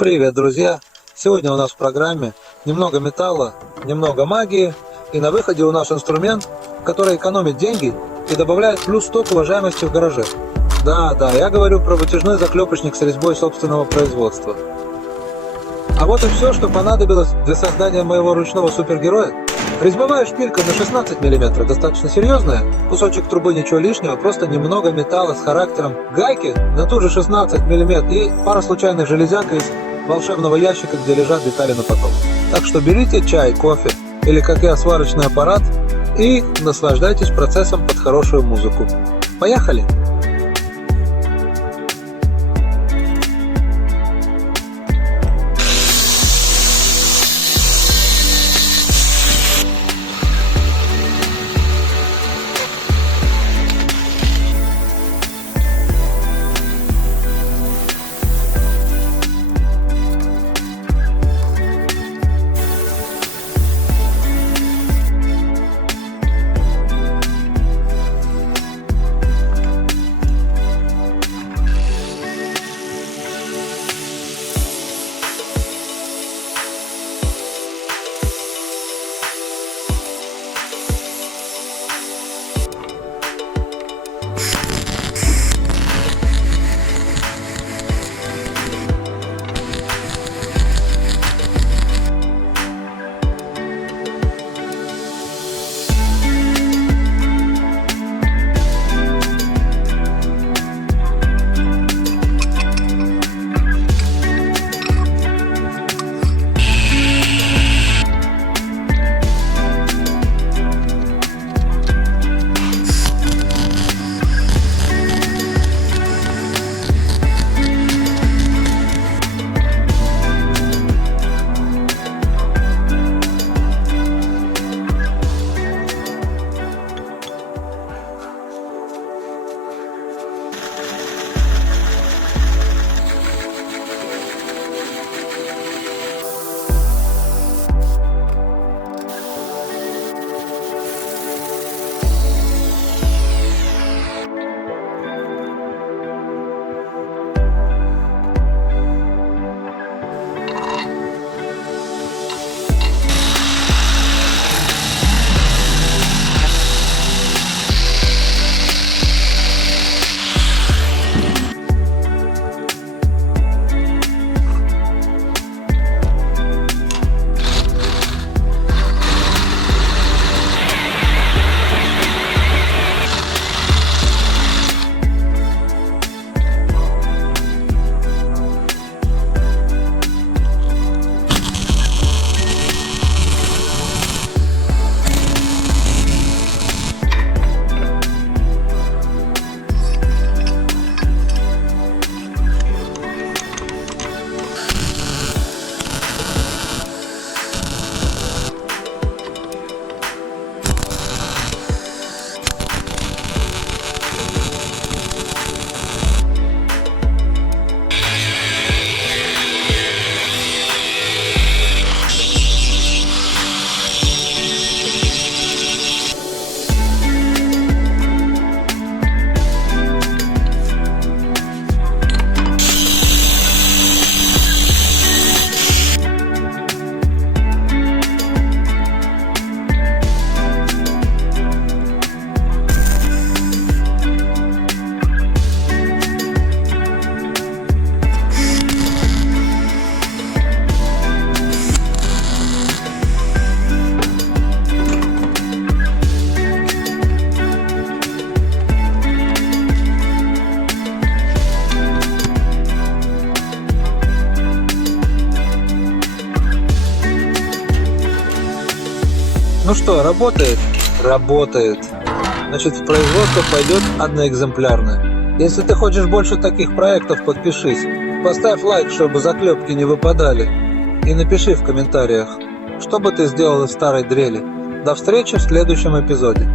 Привет, друзья! Сегодня у нас в программе немного металла, немного магии, и на выходе у нас инструмент, который экономит деньги и добавляет плюс 100 к уважаемости в гараже. Да, я говорю про вытяжной заклёпочник с резьбой собственного производства. А вот и все, что понадобилось для создания моего ручного супергероя. Резьбовая шпилька на 16 мм, достаточно серьезная, кусочек трубы, ничего лишнего, просто немного металла с характером, гайки на ту же 16 мм и пара случайных железяк из волшебного ящика, где лежат детали на потом. Так что берите чай, кофе или, как я, сварочный аппарат и наслаждайтесь процессом под хорошую музыку. Поехали! Ну что, работает? Работает. Значит, в производство пойдет одноэкземплярное. Если ты хочешь больше таких проектов, подпишись. Поставь лайк, чтобы заклепки не выпадали. И напиши в комментариях, что бы ты сделал из старой дрели. До встречи в следующем эпизоде.